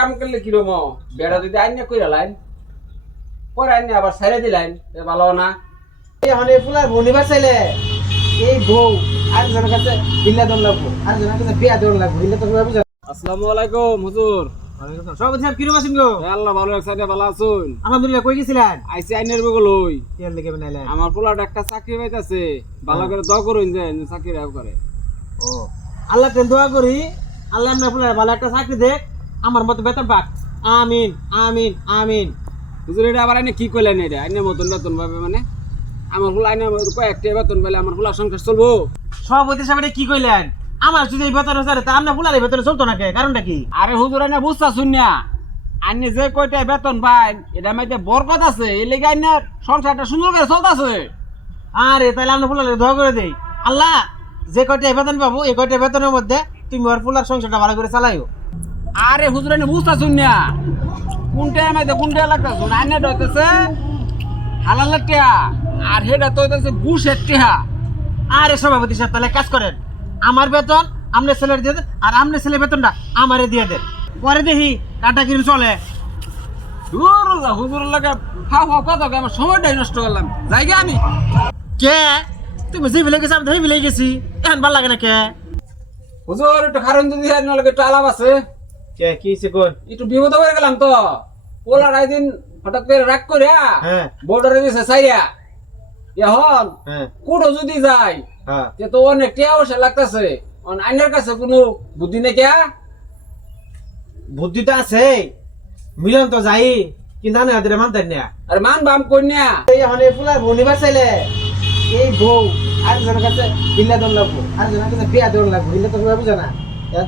কাম করলে কিরম বেড়া যদি আইনে কইরা লাইন পরে আইনে আবার ছেড়ে দিলাইন ভালো না। এখন এই ফুলার বনিবার চাইলে এই বউ আর জনের কাছে বিল্লা দন লাগবো আর জনের কাছে বিয়া দন লাগবো বিল্লা তো বুঝা আসসালামু আলাইকুম হুজুর। সব সাহেব কিরম আছেন গো? আল্লাহ ভালো রাখছে ভালো আছুন? আলহামদুলিল্লাহ কই গেছিলেন? আইসি আইনের বানাইলেন। আমার পোলাটা একটা চাকরি পাইতাছে ভালো করে দোয়া করুন যে চাকরি রাও করে। ও। আল্লাহ তেল দোয়া করি আল্লাহ আপনার ভালো একটা চাকরি দেখ। আমার মতো বেতন পাক। আমিন আমিন আমিন। হুজুর, এটা আবার এনে কি কইলেন এটা? আইনের মতন বেতন পাবে মানে? আমার আইনের মতন কয়েকটা বেতন পেলে আমার পোলা সংসার চলবো। সভাপতি সাহেব এটা কি কইলেন? আমার যদি এই বেতন আছে তা আপনার এই বেতনে চলতো না কে কারণটা কি? আরে হুজুর, আইনে বুঝতা শুনিয়া আইনে যে কয়টা বেতন পায় এটা মাইতে বরকত আছে। এই লেগে আইনে সংসারটা সুন্দর করে চলতেছে। আরে তাহলে আমরা ফুলার দোয়া করে দেই। আল্লাহ, যে কয়টা বেতন পাবো, এই কয়টা বেতনের মধ্যে তুমি ওর ফুলার সংসারটা ভালো করে চালাইও। আরে হুজুর আইনে বুঝতা শুনিয়া কোনটা মাইতে কোনটা লাগতা শুন? আইনে ডইতেছে হালালের টিয়া, আর হেডা তো হইতেছে বুশের টিয়া। আরে সভাপতি সাহেব, তাহলে কাজ করেন। আমার বেতন আপনার ছেলের দিয়ে দেন, আর আপনার ছেলের বেতনটা আমারে দিয়ে দেন। পরে দেখি কাটা কিরম চলে। দূর হুজুর লাগে হাও হাও কথা আমার সময়টাই নষ্ট করলাম। জায়গা আমি। কে? তুমি যে বিলে গেছি, আমি তো বিলে গেছি। এখন ভালো লাগে না কে? হুজুর, একটু কারণ যদি একটু আলাপ আছে। কে কি কোন একটু বিপদ হয়ে গেলাম তো। পোলার একদিন হঠাৎ করে রাগ করে হ্যাঁ। বর্ডারে দিছে সাইয়া এখন হ্যাঁ। কুড়ো যদি যায় হ্যাঁ। তে তো অনেক টিয়া বসে লাগতেছে। আইনের কাছে কোনো বুদ্ধি নেই কে? বুদ্ধি তো আছে। মিলন তো যাই কিন্তু আনে হাতে মানতেন না। আর মান বাম কন্যা এই এখন এই ফুলার বনিবার চাইলে এই বউ আর জনের কাছে বিল্লা দন লাগবো আর জনের কাছে বিয়া দন লাগবো বিল্লা তো বুঝে না।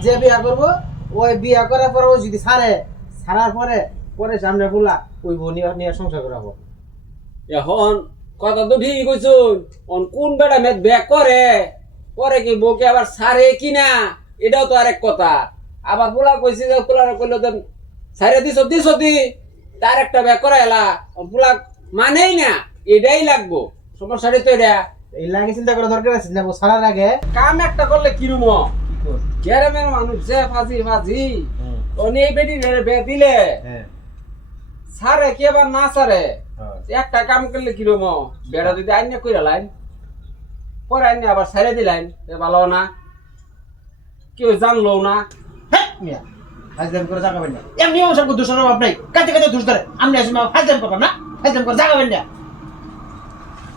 যে বিয়া করব ওই বিয়া করার পরে ও যদি ছাড়ে ছাড়ার পরে পরে সামনে ফুলা ওই বউ নিয়ে সংসার করাবো। এখন কথা তো ঠিকই কইছুন অন কোন বেড়া মেদ ব্যাক করে? পরে কি বউকে আবার সারে কিনা? এটাও তো আরেক কথা। আবার পোলা কইছে যে পোলা কইলো তো সারে দিছ দিছ দি। তার একটা ব্যাক করে এলা। পোলা মানেই না এটাই লাগবো। সমস্যাটা তো এটা। এই লাগে চিন্তা করা দরকার আছে না ছাড়ার আগে? কাম একটা করলে কিরুম কি কর? গ্রামের মানুষ যে ফাজি ফাজি হুম, অনে এই বেটি বে দিলে। হ্যাঁ, সারে কে বা না সারে। একটা কাম করলে কিরম বেড়া যদি আইনে কইরা লাইন পরে আইনে আবার ছেড়ে দিলাইন ভালো না। কেউ জানলো না। হেৎ মিয়া, হাজরাম করে জাগাবেন না। এমনি আমার দোষ অভাব নাই কাছে কাছে দোষ ধরে। আপনি আসলে হাজরাম করবেন না। হাজরাম করে জাগাবেন না।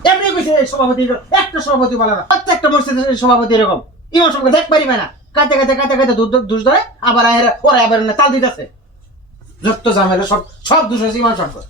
এমনি কইছে এই সভাপতি এরকম। একটা সভাপতি বলা না প্রত্যেকটা মসজিদের সভাপতি এরকম। ইমাম সঙ্গে দেখ পারি না কাতে কাতে কাতে কাতে দুষ ধরে আবার ওরা আবার তাল দিতেছে। যত জামেলা সব সব দুষ হচ্ছে ইমাম সঙ্গে